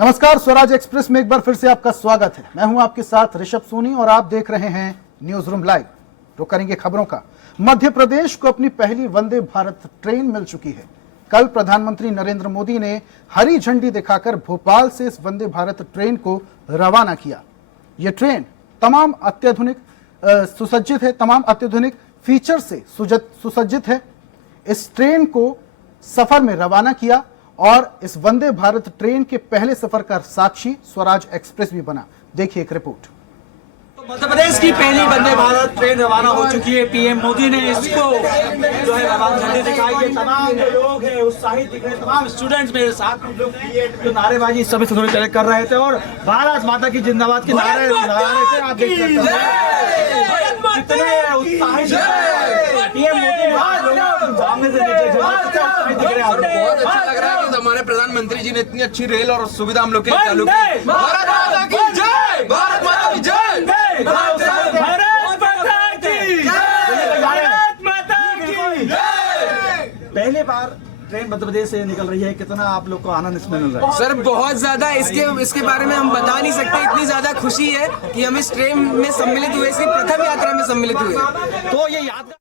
नमस्कार, स्वराज एक्सप्रेस में एक बार फिर से आपका स्वागत है। मैं हूं आपके साथ ऋषभ सोनी और आप देख रहे हैं न्यूज रूम लाइव। तो करेंगे खबरों का। मध्य प्रदेश को अपनी पहली वंदे भारत ट्रेन मिल चुकी है। कल प्रधानमंत्री नरेंद्र मोदी ने हरी झंडी दिखाकर भोपाल से इस वंदे भारत ट्रेन को रवाना किया। यह ट्रेन तमाम अत्याधुनिक फीचर से सुसज्जित है। इस ट्रेन को सफर में रवाना किया और इस वंदे भारत ट्रेन के पहले सफर का साक्षी स्वराज एक्सप्रेस भी बना। देखिए एक रिपोर्ट। मध्य प्रदेश की पहली वंदे भारत ट्रेन रवाना हो चुकी है। पीएम मोदी ने इसको जो है रवाना झंडी दिखाई है। तमाम जो लोग हैं उत्साहित दिख रहे, तमाम स्टूडेंट्स मेरे साथ लोग जो नारेबाजी सभी से थोड़ी कर रहे थे और भारत माता की जिंदाबाद की नारे लगा रहे थे। आप देख सकते हैं कितने उत्साहित पीएम मोदी सामने से नीचे बहुत अच्छा लग रहा है कि हमारे प्रधानमंत्री जी ने इतनी अच्छी रेल और सुविधा हम लोग के लिए चालू की। भारत माता की जय, भारत माता की जय, भारत माता की जय। पहली बार ट्रेन मध्य प्रदेश से निकल रही है, कितना आप लोग को आनंद इसमें मिल रहा है? सर बहुत ज्यादा, इसके बारे में हम बता नहीं सकते। इतनी ज्यादा खुशी है कि हम इस ट्रेन में सम्मिलित हुए, इसकी प्रथम यात्रा में सम्मिलित हुए। तो ये याद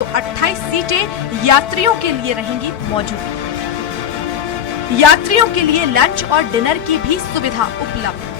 तो 28 सीटें यात्रियों के लिए रहेंगी मौजूद। यात्रियों के लिए लंच और डिनर की भी सुविधा उपलब्ध।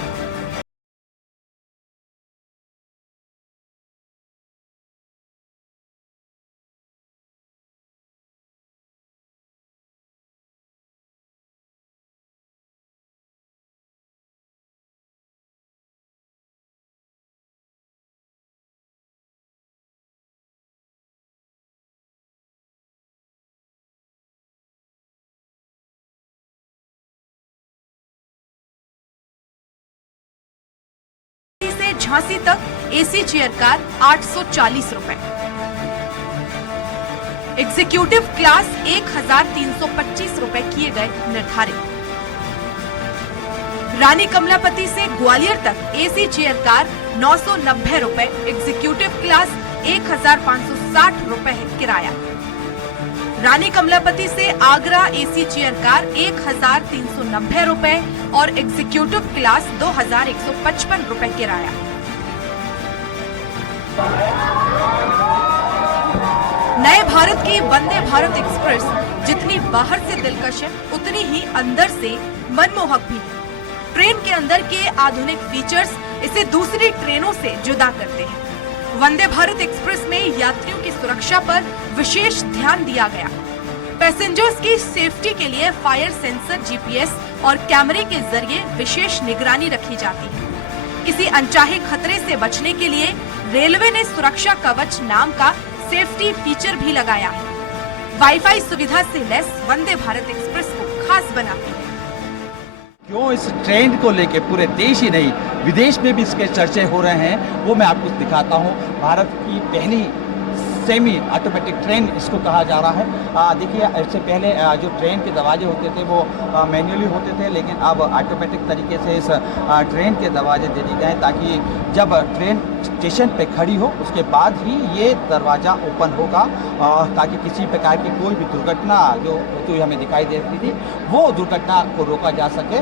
झांसी तक एसी चेयर कार 840 रुपए, एग्जीक्यूटिव क्लास 1325 रुपए किए गए निर्धारित। रानी कमलापति से ग्वालियर तक एसी चेयर कार 990 रुपए, एग्जीक्यूटिव क्लास 1560 रुपए है किराया। रानी कमलापति से आगरा एसी चेयर कार 1390 रुपए और एग्जीक्यूटिव क्लास 2155 रुपए किराया। नए भारत की वंदे भारत एक्सप्रेस जितनी बाहर से दिलकश है, उतनी ही अंदर से मनमोहक भी है। ट्रेन के अंदर के आधुनिक फीचर्स इसे दूसरी ट्रेनों से जुदा करते हैं। वंदे भारत एक्सप्रेस में यात्रियों की सुरक्षा पर विशेष ध्यान दिया गया। पैसेंजर्स की सेफ्टी के लिए फायर सेंसर, जीपीएस और कैमरे के जरिए विशेष निगरानी रखी जाती है। किसी अनचाहे खतरे से बचने के लिए रेलवे ने सुरक्षा कवच नाम का सेफ्टी फीचर भी लगाया है। वाईफाई सुविधा से लैस वंदे भारत एक्सप्रेस को खास बनाती है। क्यों इस ट्रेन को लेके पूरे देश ही नहीं विदेश में भी इसके चर्चे हो रहे हैं, वो मैं आपको दिखाता हूँ। भारत की पहली सेमी ऑटोमेटिक ट्रेन इसको कहा जा रहा है। देखिए, इससे पहले जो ट्रेन के दरवाजे होते थे वो मैन्युअली होते थे, लेकिन अब ऑटोमेटिक तरीके से इस ट्रेन के दरवाजे दे दिए गए हैं ताकि जब ट्रेन स्टेशन पे खड़ी हो, उसके बाद ही ये दरवाज़ा ओपन होगा, ताकि किसी प्रकार की कोई भी दुर्घटना जो होती हुई हमें दिखाई दे रही थी वो दुर्घटना को रोका जा सके।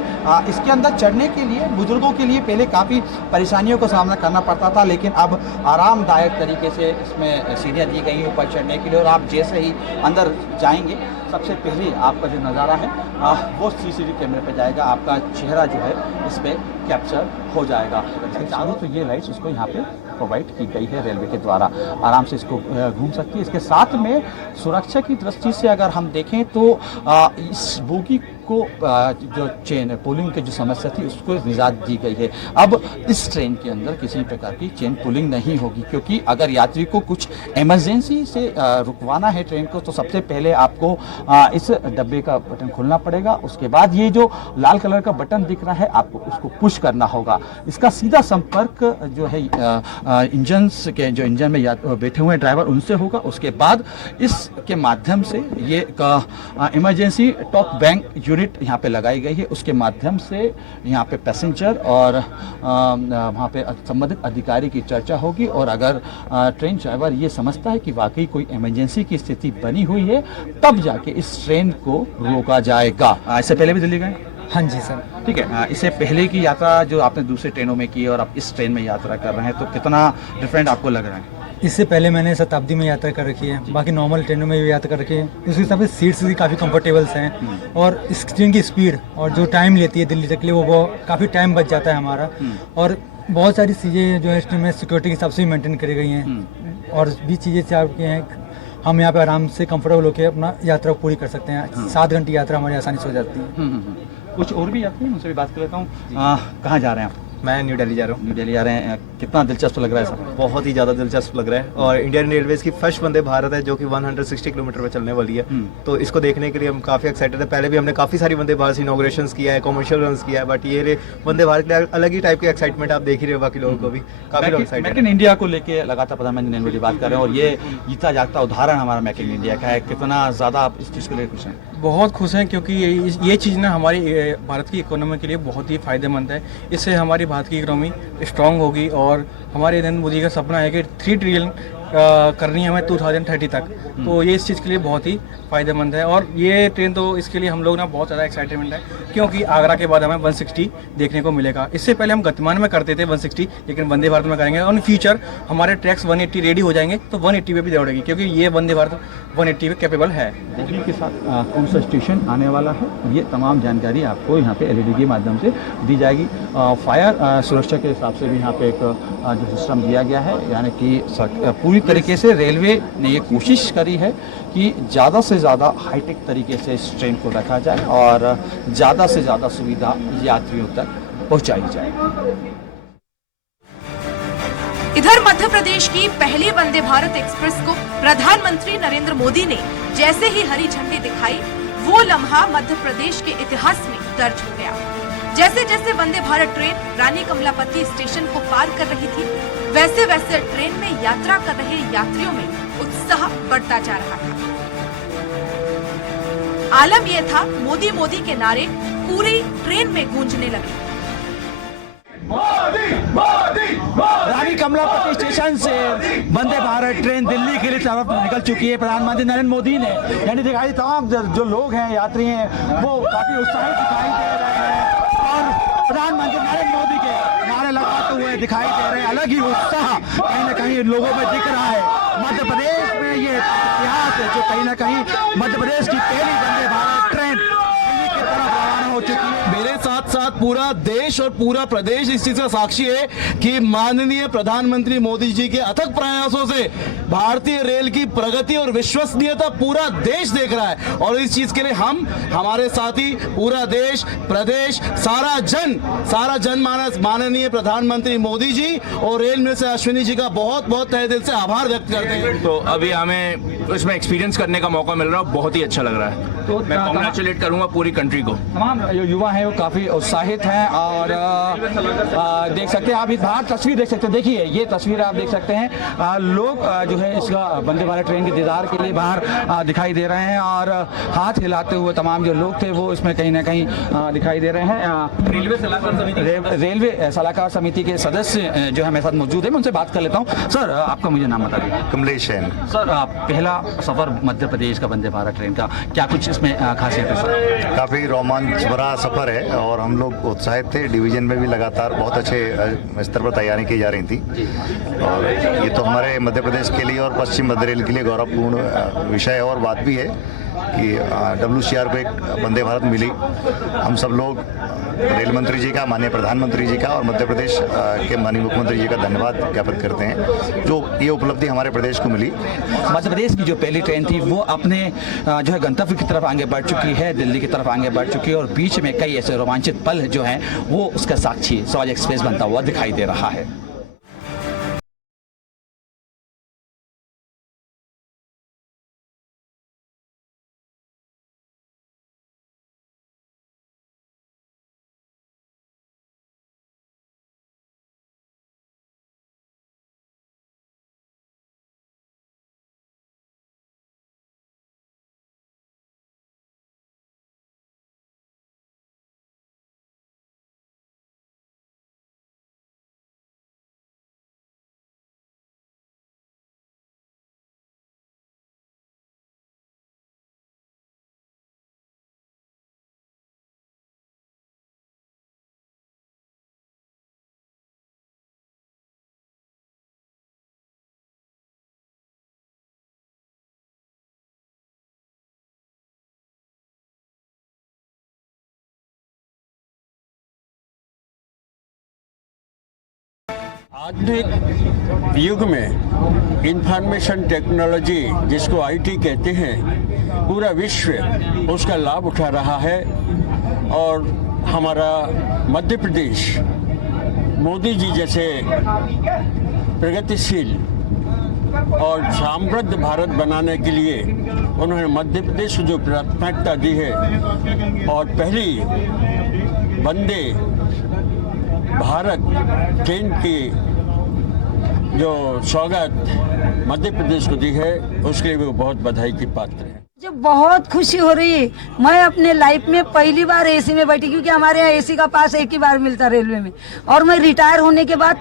इसके अंदर चढ़ने के लिए बुजुर्गों के लिए पहले काफ़ी परेशानियों का सामना करना पड़ता था, लेकिन अब आरामदायक तरीके से इसमें सीढ़ियाँ दी गई हैं ऊपर चढ़ने के लिए। और आप जैसे ही अंदर जाएंगे सबसे पहले आपका जो नज़ारा है वो सीसीटीवी कैमरे पे जाएगा, आपका चेहरा जो है इस पर कैप्चर हो जाएगा। चारों तो ये लाइट्स उसको यहाँ पे प्रोवाइड की गई है रेलवे के द्वारा, आराम से इसको घूम सकती है। इसके साथ में सुरक्षा की दृष्टि से अगर हम देखें तो इस बोगी को जो चेन पुलिंग की जो समस्या थी उसको निजात दी गई है। अब इस ट्रेन के अंदर किसी प्रकार की चेन पुलिंग नहीं होगी, क्योंकि अगर यात्री को कुछ इमरजेंसी से रुकवाना है ट्रेन को तो सबसे पहले आपको इस डब्बे का बटन खोलना पड़ेगा। उसके बाद ये जो लाल कलर का बटन दिख रहा है आपको उसको पुश करना होगा। इसका सीधा संपर्क जो है इंजन्स के जो इंजन में बैठे हुए ड्राइवर उनसे होगा। उसके बाद इसके माध्यम से ये इमरजेंसी टॉक बैंक यूनिट यहाँ पे लगाई गई है, उसके माध्यम से यहाँ पे पैसेंजर और वहाँ पे संबंधित अधिकारी की चर्चा होगी। और अगर ट्रेन ड्राइवर ये समझता है कि वाकई कोई इमरजेंसी की स्थिति बनी हुई है तब जाके इस ट्रेन को रोका जाएगा। इससे पहले भी दिल्ली गए? हाँ जी सर। ठीक है, इससे पहले की यात्रा जो आपने दूसरी ट्रेनों में की और आप इस ट्रेन में यात्रा कर रहे हैं तो कितना डिफरेंट आपको लग रहा है? इससे पहले मैंने शताब्दी में यात्रा कर रखी है, बाकी नॉर्मल ट्रेनों में भी यात्रा कर रखी है। उसके हिसाब से सीट्स भी काफ़ी कंफर्टेबल्स हैं और इस ट्रेन की स्पीड और जो टाइम लेती है दिल्ली तक के लिए वो काफ़ी टाइम बच जाता है हमारा। और बहुत सारी चीज़ें जो है इस ट्रेन में सिक्योरिटी के हिसाब से भी मेंटेन करी गई हैं और भी चीज़ें चाहते हैं हम यहाँ पे आराम से कंफर्टेबल होकर अपना यात्रा पूरी कर सकते हैं। 7 घंटे यात्रा हमारी आसानी से हो जाती है। कुछ और भी यात्री हैं, उनसे भी बात कर लेता हूँ। कहाँ जा रहे हैं आप? मैं न्यू दिल्ली जा रहा हूँ। न्यू दिल्ली जा रहे हैं, कितना दिलचस्प लग रहा है सर? बहुत ही ज़्यादा दिलचस्प लग रहा है और इंडियन रेलवेज़ की फर्स्ट वंदे भारत है जो कि 160 किलोमीटर पर चलने वाली है। तो इसको देखने के लिए हम काफ़ी एक्साइटेड है। पहले भी हमने काफ़ी सारी वंदे भारत इनॉग्रेशन किया है, कमर्शियल रन किया है, बट ये वंदे भारत के लिए अलग ही टाइप की एक्साइटमेंट आप देख ही रहे हो। बाकी लोगों को भी काफ़ी लोग एक्साइटेड मेक इन इंडिया को लेकर लगातार प्रधानमंत्री नरेंद्र मोदी बात कर रहे हैं और ये जीता जागता उदाहरण हमारा मेक इन इंडिया का है। कितना ज़्यादा आप इस चीज़ को लेकर खुश हैं? बहुत खुश हैं क्योंकि ये चीज़ ना हमारी भारत की इकोनॉमी के लिए बहुत ही फ़ायदेमंद है। इससे हमारी भारत की इकोनॉमी स्ट्रांग होगी और हमारे नरेंद्र मोदी का सपना है कि 3 ट्रिलियन करनी है हमें 2030 तक। तो ये इस चीज़ के लिए बहुत ही फ़ायदेमंद है और ये ट्रेन तो इसके लिए हम लोग ना बहुत ज़्यादा एक्साइटमेंट है क्योंकि आगरा के बाद हमें 160 देखने को मिलेगा। इससे पहले हम गतिमान में करते थे 160, लेकिन वंदे भारत में करेंगे और इन फ्यूचर हमारे ट्रैक्स 180 रेडी हो जाएंगे तो 180 पे भी दौड़ेगी क्योंकि ये वंदे भारत 180 पे कैपेबल है। दिल्ली के साथ कौन सा स्टेशन आने वाला है ये तमाम जानकारी आपको यहाँ पे LED के माध्यम से दी जाएगी। फायर सुरक्षा के हिसाब से भी यहाँ पे एक जो सिस्टम दिया गया है, यानी कि पूरी तरीके से रेलवे ने ये कोशिश करी है कि ज़्यादा से ज़्यादा हाईटेक तरीके से इस ट्रेन को रखा जाए और ज़्यादा से ज़्यादा सुविधा यात्रियों तक पहुँचाई जाए। इधर मध्य प्रदेश की पहली वंदे भारत एक्सप्रेस को प्रधानमंत्री नरेंद्र मोदी ने जैसे ही हरी झंडी दिखाई वो लम्हा मध्य प्रदेश के इतिहास में दर्ज हो गया। जैसे जैसे वंदे भारत ट्रेन रानी कमलापति स्टेशन को पार कर रही थी वैसे वैसे ट्रेन में यात्रा कर रहे यात्रियों में उत्साह बढ़ता जा रहा था। आलम यह था मोदी मोदी के नारे पूरी ट्रेन में गूंजने लगे। रानी कमलापति स्टेशन से वंदे भारत ट्रेन दिल्ली के लिए तरफ निकल चुकी है। प्रधानमंत्री नरेंद्र मोदी ने यानी दिखाई तमाम जो लोग हैं यात्री हैं वो काफी उत्साहित दिखाई दे रहे हैं और प्रधानमंत्री नरेंद्र मोदी के नारे लगाते हुए दिखाई दे रहे हैं। अलग ही उत्साह कहीं ना कहीं लोगों में दिख रहा है। मध्य प्रदेश में ये इतिहास है जो कहीं ना कहीं मध्य प्रदेश की पहली वंदे भारत ट्रेन दिल्ली की तरफ रवाना हो चुकी है। मेरे साथ साथ पूरा देश और पूरा प्रदेश इस चीज का साक्षी है कि माननीय प्रधानमंत्री मोदी जी के अथक प्रयासों से भारतीय रेल की प्रगति और विश्वसनीयता पूरा देश देख रहा है और इस चीज के लिए हम हमारे साथी पूरा देश प्रदेश सारा जनमानस माननीय प्रधानमंत्री मोदी जी और रेल मिनिस्टर अश्विनी जी का बहुत बहुत तहे दिल से आभार व्यक्त करते हैं। तो अभी हमें इसमें एक्सपीरियंस करने का मौका मिल रहा है, बहुत ही अच्छा लग रहा है। तो मैं कॉन्ग्रेचुलेट करूंगा पूरी कंट्री को। तमाम युवा हैं वो काफी उत्साहित उत्साहित हैं और देख सकते हैं आप इस बाहर तस्वीर देख सकते हैं। देखिए ये तस्वीर आप देख सकते हैं, लोग जो है इसका वंदे भारत ट्रेन के दीदार के लिए बाहर दिखाई दे रहे हैं और हाथ हिलाते हुए तमाम जो लोग थे वो इसमें कहीं ना कहीं दिखाई दे रहे हैं। रेलवे सलाहकार समिति के सदस्य जो है मेरे साथ मौजूद है, मैं उनसे बात कर लेता हूँ। सर आपका मुझे नाम बता दीजिए। कमलेश जैन। सर पहला सफ़र मध्य प्रदेश का वंदे भारत ट्रेन का, क्या कुछ इसमें खासियत है सर? काफ़ी रोमांच भरा सफ़र है और हम लोग उत्साहित थे। डिवीज़न में भी लगातार बहुत अच्छे स्तर पर तैयारी की जा रही थी और ये तो हमारे मध्य प्रदेश के लिए और पश्चिम मध्य रेल के लिए गौरवपूर्ण विषय है और बात भी है कि WCR को एक वंदे भारत मिली। हम सब लोग रेल मंत्री जी का, माननीय प्रधानमंत्री जी का और मध्य प्रदेश के माननीय मुख्यमंत्री जी का धन्यवाद ज्ञापित करते हैं जो ये उपलब्धि हमारे प्रदेश को मिली। मध्य प्रदेश की जो पहली ट्रेन थी वो अपने जो है गंतव्य की तरफ आगे बढ़ चुकी है, दिल्ली की तरफ आगे बढ़ चुकी है और बीच में कई ऐसे रोमांचित पल जो हैं वो उसका साक्षी स्वराज एक्सप्रेस बनता हुआ दिखाई दे रहा है। आधुनिक युग में इंफॉर्मेशन टेक्नोलॉजी जिसको IT कहते हैं, पूरा विश्व उसका लाभ उठा रहा है और हमारा मध्य प्रदेश मोदी जी जैसे प्रगतिशील और समृद्ध भारत बनाने के लिए उन्होंने मध्य प्रदेश को जो प्राथमिकता दी है और पहली वंदे भारत ट्रेन की जो सौगात मध्य प्रदेश को दी है उसके लिए वो बहुत बधाई की पात्र है। मुझे बहुत खुशी हो रही है। मैं अपने लाइफ में पहली बार AC में बैठी, क्योंकि हमारे यहाँ AC का पास एक ही बार मिलता रेलवे में, और मैं रिटायर होने के बाद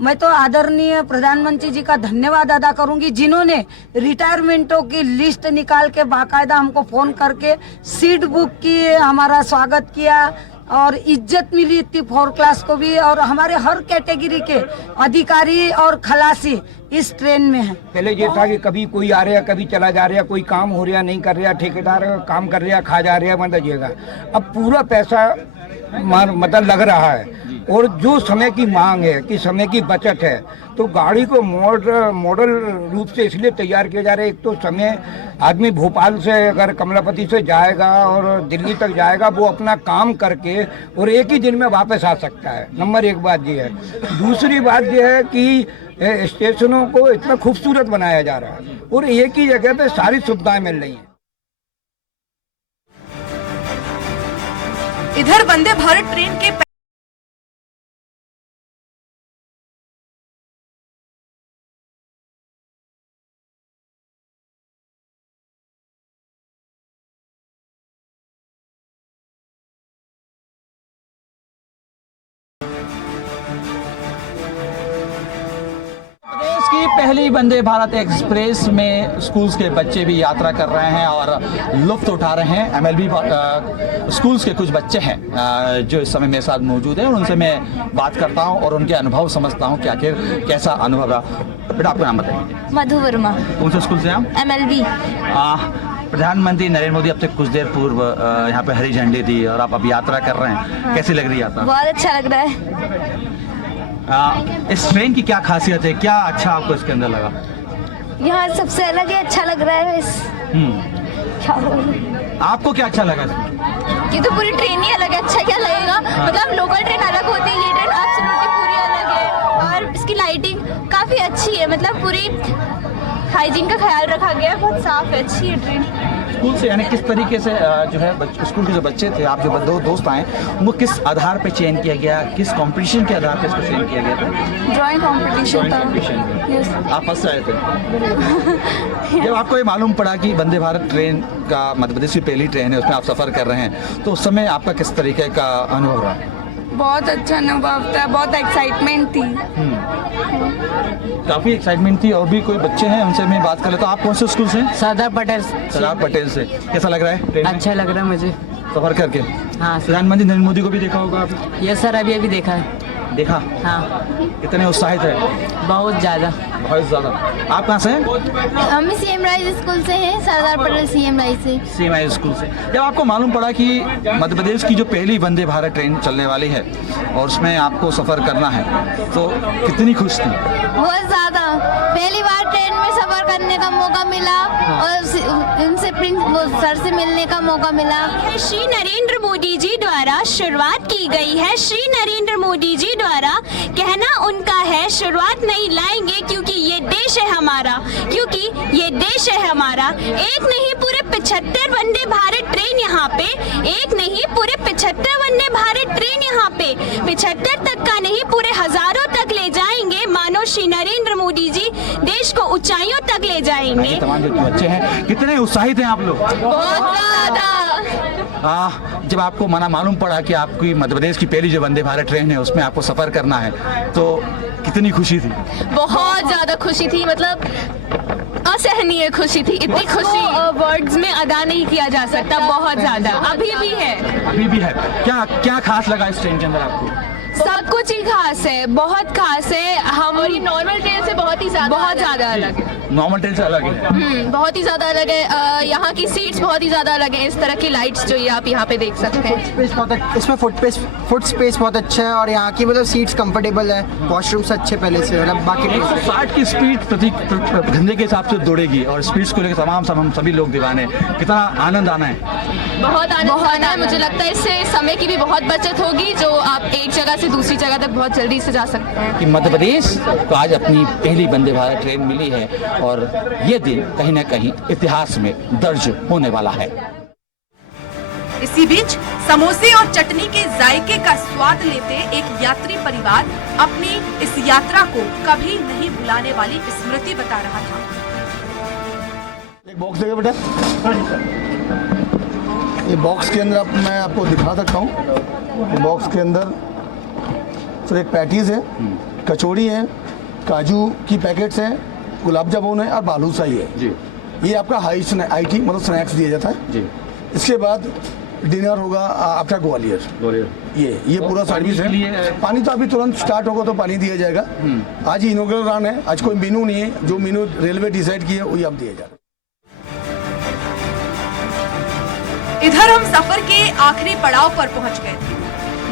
मैं तो आदरणीय प्रधानमंत्री जी का धन्यवाद अदा करूंगी जिन्होंने रिटायरमेंटों की लिस्ट निकाल के बाकायदा हमको फोन करके सीट बुक की, हमारा स्वागत किया और इज्जत मिली थी 4 क्लास को भी, और हमारे हर कैटेगरी के अधिकारी और खलासी इस ट्रेन में है। पहले ये था कि कभी कोई आ रहा, कभी चला जा रहा, कोई काम हो रहा नहीं कर रहा, ठेकेदार काम कर रहा, खा जा रहा, मतलब ये अब पूरा पैसा मतलब लग रहा है और जो समय की मांग है कि समय की बचत है, तो गाड़ी को मॉडल रूप से इसलिए तैयार किया जा रहा है। एक तो समय आदमी भोपाल से अगर कमलापति से जाएगा और दिल्ली तक जाएगा, वो अपना काम करके और एक ही दिन में वापस आ सकता है। नंबर 1 बात ये है। दूसरी बात ये है कि स्टेशनों को इतना खूबसूरत बनाया जा रहा है और एक ही जगह पे सारी सुविधाएं मिल रही हैं। इधर वंदे भारत ट्रेन के पहली वंदे भारत एक्सप्रेस में स्कूल्स के बच्चे भी यात्रा कर रहे हैं और लुत्फ उठा रहे हैं। MLB स्कूल्स के कुछ बच्चे हैं जो इस समय मेरे साथ मौजूद हैं और उनसे मैं बात करता हूं और उनके अनुभव समझता हूं कि आखिर कैसा अनुभव रहा। बेटा आपका नाम बताइए। मधु वर्मा। कौन से स्कूल से आप? MLB। प्रधानमंत्री नरेंद्र मोदी अब तक कुछ देर पूर्व यहाँ पे हरी झंडी दी और आप अब यात्रा कर रहे हैं। हाँ। कैसी लग रही है यात्रा? बहुत अच्छा लग रहा है। इस ट्रेन की क्या खासियत है, क्या अच्छा आपको इसके अंदर लगा? यहाँ सबसे अलग ही अच्छा लग रहा है। क्या आपको क्या अच्छा लगा? ये तो पूरी ट्रेन ही अलग है, अच्छा क्या लगेगा। मतलब लोकल ट्रेन अलग होती है, ये ट्रेन एब्सोल्युटली पूरी अलग है और इसकी लाइटिंग काफी अच्छी है। मतलब पूरी हाइजीन का ख्याल रखा गया है, बहुत साफ है, अच्छी है ट्रेन। स्कूल से यानी किस तरीके से जो है स्कूल के जो बच्चे थे, आप जो दो दोस्त आए, उनको किस आधार पे चयन किया गया, किस कंपटीशन के आधार पे इसको चयन किया गया था? ड्राइंग कंपटीशन था। Yes. आप फर्स्ट आए थे। जब आपको ये मालूम पड़ा कि वंदे भारत ट्रेन का मध्य प्रदेश की पहली ट्रेन है, उसमें आप सफ़र कर रहे हैं, तो उस समय आपका किस तरीके का अनुभव रहा? बहुत अच्छा अनुभव था, बहुत एक्साइटमेंट थी। काफ़ी एक्साइटमेंट थी। और भी कोई बच्चे हैं, उनसे मैं बात कर लेता हूँ। आप कौन से स्कूल से? सरदार पटेल। सरदार पटेल से। कैसा लग रहा है ट्रेन में? अच्छा लग रहा है मुझे सफ़र करके। हाँ। प्रधानमंत्री नरेंद्र मोदी को भी देखा होगा आप? यस सर, अभी अभी देखा है। देखा? हाँ। कितने उत्साहित है? बहुत ज़्यादा। बहुत ज़्यादा। आप कहाँ से हैं? हम CM राइज स्कूल से हैं, सरदार पटेल CM राइज से। CM राइज स्कूल से। जब आपको मालूम पड़ा कि मध्य प्रदेश की जो पहली वंदे भारत ट्रेन चलने वाली है और उसमें आपको सफ़र करना है, तो कितनी खुश थी? बहुत ज़्यादा। पहली बार ट्रेन में सफ़र करने का मौका मिला और उनसे सर से मिलने का मौका मिला। श्री नरेंद्र मोदी जी द्वारा शुरुआत की गई है। श्री नरेंद्र मोदी जी द्वारा कहना उनका है, शुरुआत नहीं लाएंगे क्योंकि ये देश है हमारा, क्योंकि ये देश है हमारा। एक नहीं पूरे 75 वंदे भारत ट्रेन यहाँ पे, एक नहीं पूरे 75 वंदे भारत ट्रेन यहाँ पे, 75 तक का नहीं पूरे हजारों तक ले जाएंगे। मानो श्री नरेंद्र मोदी जी देश को ऊंचाइयों तक ले जाएंगे। तमाम जो बच्चे हैं, कितने उत्साहित हैं आप लोग? बहुत ज्यादा। जब आपको मालूम पड़ा कि आपकी मध्य प्रदेश की पहली जो वंदे भारत ट्रेन है उसमें आपको सफ़र करना है, तो कितनी खुशी थी? बहुत ज्यादा खुशी थी, मतलब असहनीय खुशी थी। इतनी खुशी वर्ड्स में अदा नहीं किया जा सकता। बहुत ज्यादा अभी भी है। अभी भी है। क्या क्या खास लगा इस ट्रेन के अंदर आपको? सब कुछ ही खास है, बहुत खास है। हम और ये नॉर्मल ट्रेन से बहुत ज्यादा अलग है। नॉर्मल ट्रेन से अलग है। बहुत ही ज्यादा अलग है। यहाँ की सीट्स बहुत ही ज्यादा अलग है। इस तरह की लाइट्स जो ये आप यहाँ पे देख सकते हैं। इसमें फुट स्पेस बहुत अच्छा है और यहाँ की मतलब सीट्स कंफर्टेबल है, वॉशरूम्स अच्छे पहले से, मतलब बाकी 160 की स्पीड प्रति घंटे के हिसाब से दौड़ेगी और स्पीड्स को लेकर तमाम हम सभी लोग दीवाने। कितना आनंद आना है? बहुत आनंद है। मुझे लगता है इससे समय की भी बहुत बचत होगी, जो आप एक जगह से दूसरी जगह तक बहुत जल्दी से जा सकते हैं। कि मध्य प्रदेश को आज अपनी पहली वंदे भारत ट्रेन मिली है और ये दिन कहीं न कहीं इतिहास में दर्ज होने वाला है। इसी बीच समोसे और चटनी के जायके का स्वाद लेते एक यात्री परिवार अपनी इस यात्रा को कभी नहीं भुलाने वाली स्मृति बता रहा था। एक बॉक्स देगा बेटा। ये बॉक्स के अंदर मैं आपको दिखा सकता हूँ। बॉक्स के अंदर सर एक पैटीज है, कचौड़ी है, काजू की पैकेट्स हैं, गुलाब जामुन है और बालूशाही है जी। ये आपका IT मतलब स्नैक्स दिया जाता है जी। इसके बाद डिनर होगा आपका ग्वालियर। ये पूरा सर्विस है। पानी तो अभी तुरंत स्टार्ट होगा तो पानी दिया जाएगा। आज ही इनॉग्रेशन रन है, आज कोई मेनू नहीं है। जो मेनू रेलवे डिसाइड किया वही अब दिया जा रहा है। इधर हम सफर के आखिरी पड़ाव पर पहुंच गए थे।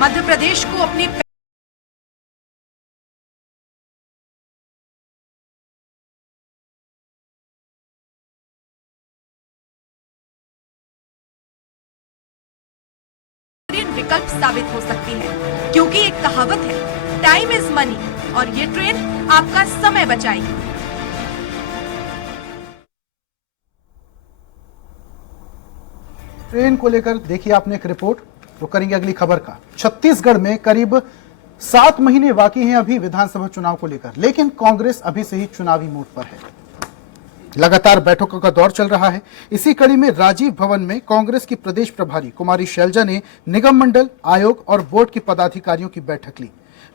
मध्य प्रदेश को अपनी विकल्प साबित हो सकती है, क्योंकि एक कहावत है, टाइम इज मनी, और ये ट्रेन आपका समय बचाएगी। ट्रेन को लेकर देखिए आपने एक रिपोर्ट, तो करेंगे अगली खबर का। छत्तीसगढ़ में करीब 7 महीने बाकी हैं अभी विधानसभा चुनाव को लेकर, लेकिन कांग्रेस अभी से ही चुनावी मूड पर है। लगातार बैठकों का दौर चल रहा है। इसी कड़ी में राजीव भवन में कांग्रेस की प्रदेश प्रभारी कुमारी शैलजा ने निगम मंडल, आयोग और बोर्ड के पदाधिकारियों की बैठक ली।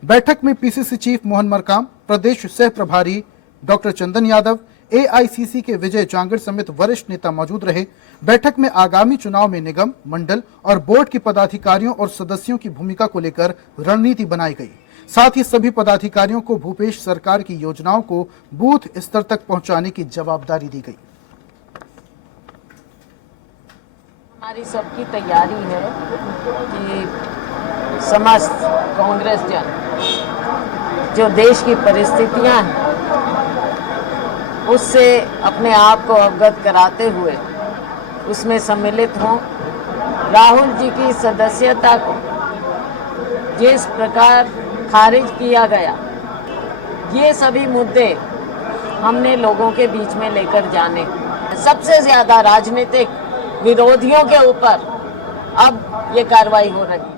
बैठक में PCC चीफ मोहन मरकाम, प्रदेश सह प्रभारी डॉक्टर चंदन यादव, AICC के विजय जांगड़ समेत वरिष्ठ नेता मौजूद रहे। बैठक में आगामी चुनाव में निगम, मंडल और बोर्ड के पदाधिकारियों और सदस्यों की भूमिका को लेकर रणनीति बनाई गई। साथ ही सभी पदाधिकारियों को भूपेश सरकार की योजनाओं को बूथ स्तर तक पहुंचाने की जवाबदारी दी गई। हमारी सबकी तैयारी है कि समस्त कांग्रेस जन जो देश की परिस्थितियां हैं उससे अपने आप को अवगत कराते हुए उसमें सम्मिलित हों। राहुल जी की सदस्यता को जिस प्रकार खारिज किया गया, ये सभी मुद्दे हमने लोगों के बीच में लेकर जाने। सबसे ज्यादा राजनीतिक विरोधियों के ऊपर अब ये कार्रवाई हो रही है।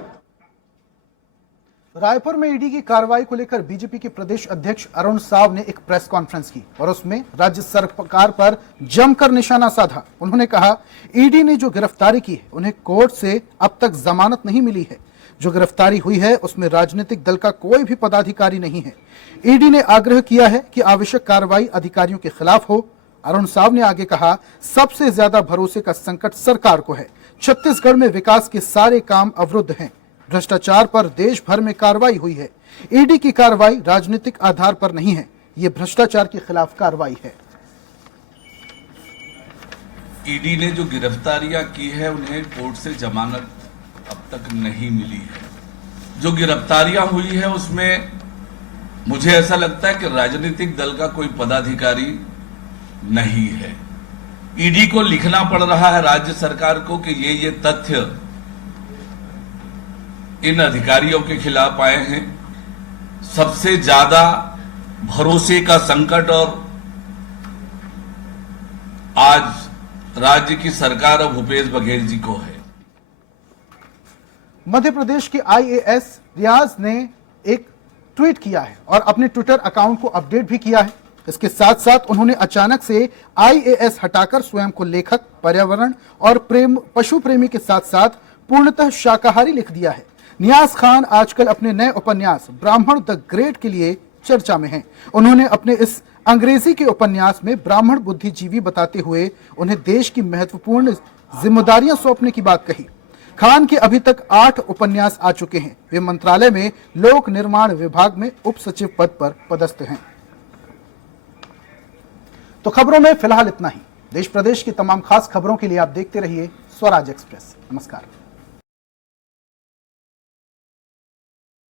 रायपुर में ईडी की कार्रवाई को लेकर बीजेपी के प्रदेश अध्यक्ष अरुण साव ने एक प्रेस कॉन्फ्रेंस की और उसमें राज्य सरकार पर जमकर निशाना साधा। उन्होंने कहा, ईडी ने जो गिरफ्तारी की है उन्हें कोर्ट से अब तक जमानत नहीं मिली है। जो गिरफ्तारी हुई है उसमें राजनीतिक दल का कोई भी पदाधिकारी नहीं है। ईडी ने आग्रह किया है कि आवश्यक कार्रवाई अधिकारियों के खिलाफ हो। अरुण साव ने आगे कहा, सबसे ज्यादा भरोसे का संकट सरकार को है। छत्तीसगढ़ में विकास के सारे काम अवरुद्ध हैं। भ्रष्टाचार पर देश भर में कार्रवाई हुई है। ईडी की कार्रवाई राजनीतिक आधार पर नहीं है, ये भ्रष्टाचार के खिलाफ कार्रवाई है। ईडी ने जो गिरफ्तारियां की है उन्हें कोर्ट से जमानत अब तक नहीं मिली है। जो गिरफ्तारियां हुई है उसमें मुझे ऐसा लगता है कि राजनीतिक दल का कोई पदाधिकारी नहीं है। ईडी को लिखना पड़ रहा है राज्य सरकार को कि ये तथ्य इन अधिकारियों के खिलाफ आए हैं। सबसे ज्यादा भरोसे का संकट और आज राज्य की सरकार और भूपेश बघेल जी को है। मध्य प्रदेश के आईएएस रियाज ने एक ट्वीट किया है और अपने ट्विटर अकाउंट को अपडेट भी किया है। इसके साथ साथ उन्होंने अचानक से आईएएस हटाकर स्वयं को लेखक, पर्यावरण और पशु प्रेमी के साथ साथ पूर्णतः शाकाहारी लिख दिया है। नियाज खान आजकल अपने नए उपन्यास ब्राह्मण द ग्रेट के लिए चर्चा में हैं। उन्होंने अपने इस अंग्रेजी के उपन्यास में ब्राह्मण बुद्धिजीवी बताते हुए उन्हें देश की महत्वपूर्ण जिम्मेदारियां सौंपने की बात कही। खान के अभी तक 8 उपन्यास आ चुके हैं। वे मंत्रालय में लोक निर्माण विभाग में उप सचिव पद पर पदस्थ हैं। तो खबरों में फिलहाल इतना ही। देश प्रदेश की तमाम खास खबरों के लिए आप देखते रहिए स्वराज एक्सप्रेस। नमस्कार।